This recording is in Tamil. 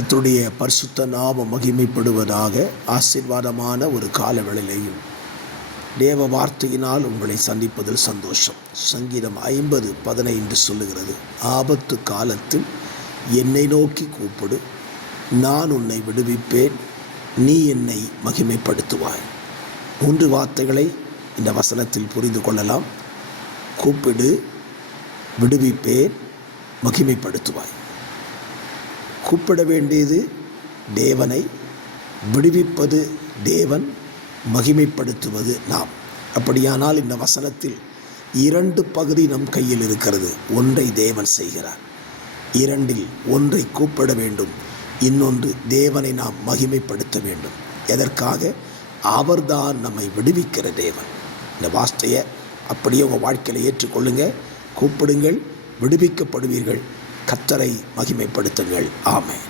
கர்த்தருடைய பரிசுத்த நாமம் மகிமைப்படுவதாக. ஆசீர்வாதமான ஒரு காலவேளையிலேயும் தேவ வார்த்தையினால் உங்களை சந்திப்பதில் சந்தோஷம். சங்கீதம் 50:15 சொல்லுகிறது, ஆபத்து காலத்தில் என்னை நோக்கி கூப்பிடு, நான் உன்னை விடுவிப்பேன், நீ என்னை மகிமைப்படுத்துவாய். 3 வார்த்தைகளை இந்த வசனத்தில் புரிந்து கொள்ளலாம். கூப்பிடு, விடுவிப்பேன், மகிமைப்படுத்துவாய். கூப்பிட வேண்டியது தேவனை, விடுவிப்பது தேவன், மகிமைப்படுத்துவது நாம். அப்படியானால் இந்த வசனத்தில் 2 பகுதி நம் கையில் இருக்கிறது. ஒன்றை தேவன் செய்கிறார், 2இல் ஒன்றை கூப்பிட வேண்டும், இன்னொன்று தேவனை நாம் மகிமைப்படுத்த வேண்டும். எதற்காக? அவர்தான் நம்மை விடுவிக்கிற தேவன். இந்த வார்த்தையை அப்படியே உங்கள் வாழ்க்கையில் ஏற்றுக்கொள்ளுங்க. கூப்பிடுங்கள், விடுவிக்கப்படுவீர்கள். கர்த்தரை மகிமைப்படுத்துங்கள். ஆமென்.